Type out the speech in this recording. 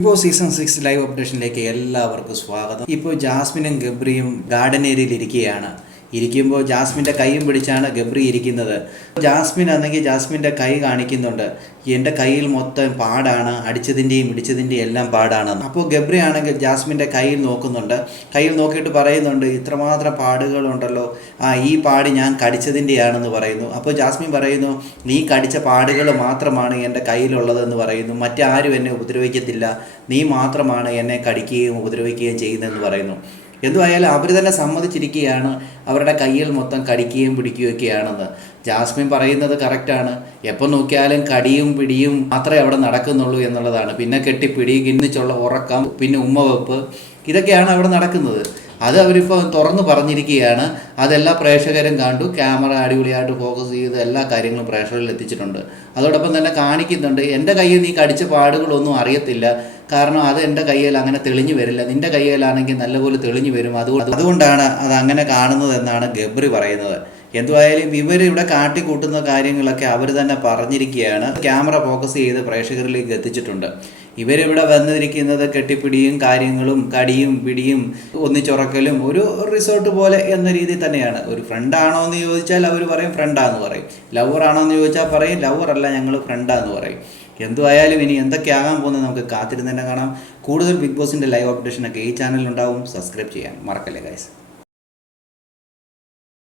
ഇപ്പോൾ season 6 live അപ്ഡേഷനിലേക്ക് എല്ലാവർക്കും സ്വാഗതം. ഇപ്പോൾ ജാസ്മിനും ഗബ്രിയും ഗാർഡൻ ഏരിയയിൽ ഇരിക്കുകയാണ്. ഇരിക്കുമ്പോൾ ജാസ്മിൻ്റെ കൈയും പിടിച്ചാണ് ഗബ്രി ഇരിക്കുന്നത്. ജാസ്മിൻ ആണെങ്കിൽ ജാസ്മിൻ്റെ കൈ കാണിക്കുന്നുണ്ട്, എൻ്റെ കയ്യിൽ മൊത്തം പാടാണ്, അടിച്ചതിൻ്റെയും ഇടിച്ചതിൻ്റെയും എല്ലാം പാടാണ്. അപ്പോൾ ഗബ്രി ആണെങ്കിൽ ജാസ്മിൻ്റെ കയ്യിൽ നോക്കുന്നുണ്ട്. കയ്യിൽ നോക്കിയിട്ട് പറയുന്നുണ്ട്, ഇത്രമാത്രം പാടുകളുണ്ടല്ലോ, ഈ പാട് ഞാൻ കടിച്ചതിൻ്റെയാണെന്ന് പറയുന്നു. അപ്പോൾ ജാസ്മിൻ പറയുന്നു, നീ കടിച്ച പാടുകൾ മാത്രമാണ് എൻ്റെ കയ്യിലുള്ളതെന്ന് പറയുന്നു, മറ്റാരും എന്നെ ഉപദ്രവിക്കത്തില്ല, നീ മാത്രമാണ് എന്നെ കടിക്കുകയും ഉപദ്രവിക്കുകയും ചെയ്യുന്നതെന്ന് പറയുന്നു. എന്തുമായാലും അവർ തന്നെ സമ്മതിച്ചിരിക്കുകയാണ് അവരുടെ കയ്യിൽ മൊത്തം കടിക്കുകയും പിടിക്കുകയൊക്കെയാണെന്ന്. ജാസ്മിൻ പറയുന്നത് കറക്റ്റാണ്. എപ്പോൾ നോക്കിയാലും കടിയും പിടിയും മാത്രമേ അവിടെ നടക്കുന്നുള്ളൂ എന്നുള്ളതാണ്. പിന്നെ കെട്ടിപ്പിടി, ഗിന്നിച്ചുള്ള ഉറക്കം, പിന്നെ ഉമ്മവെപ്പ്, ഇതൊക്കെയാണ് അവിടെ നടക്കുന്നത്. അത് അവരിപ്പോൾ തുറന്നു പറഞ്ഞിരിക്കുകയാണ്. അതെല്ലാ പ്രേക്ഷകരും കണ്ടു. ക്യാമറ അടിപൊളിയായിട്ട് ഫോക്കസ് ചെയ്ത് എല്ലാ കാര്യങ്ങളും പ്രേക്ഷകരിൽ എത്തിച്ചിട്ടുണ്ട്. അതോടൊപ്പം തന്നെ കാണിക്കുന്നുണ്ട്, എൻ്റെ കയ്യിൽ നീ കടിച്ച പാടുകളൊന്നും അറിയത്തില്ല, കാരണം അത് എൻ്റെ കയ്യിൽ അങ്ങനെ തെളിഞ്ഞു വരില്ല, നിൻ്റെ കയ്യിലാണെങ്കിൽ നല്ലപോലെ തെളിഞ്ഞു വരും, അതുകൊണ്ടാണ് അത് അങ്ങനെ കാണുന്നതെന്നാണ് ഗബ്രി പറയുന്നത്. എന്തുമായാലും ഇവരിവിടെ കാട്ടിക്കൂട്ടുന്ന കാര്യങ്ങളൊക്കെ അവർ തന്നെ പറഞ്ഞിരിക്കുകയാണ്. ക്യാമറ ഫോക്കസ് ചെയ്ത് പ്രേക്ഷകരിലേക്ക് എത്തിച്ചിട്ടുണ്ട്. ഇവരിവിടെ വന്നിരിക്കുന്നത് കെട്ടിപ്പിടിയും കാര്യങ്ങളും കടിയും പിടിയും ഒന്നിച്ചുറക്കലും ഒരു റിസോർട്ട് പോലെ എന്ന രീതിയിൽ തന്നെയാണ്. ഒരു ഫ്രണ്ടാണോ എന്ന് ചോദിച്ചാൽ അവർ പറയും ഫ്രണ്ടാന്ന് പറയും, ലവർ ആണോ എന്ന് ചോദിച്ചാൽ പറയും ലവറല്ല, ഞങ്ങൾ ഫ്രണ്ടാന്ന് പറയും. എന്തുമായാലും ഇനി എന്തൊക്കെയാകാൻ പോകുന്നത് നമുക്ക് കാത്തിരുന്ന് തന്നെ കാണാം. കൂടുതൽ ബിഗ് ബോസിൻ്റെ ലൈവ് അപ്ഡേഷനൊക്കെ ഈ ചാനലിലുണ്ടാവും. സബ്സ്ക്രൈബ് ചെയ്യാൻ മറക്കല്ലേ ഗൈസ്.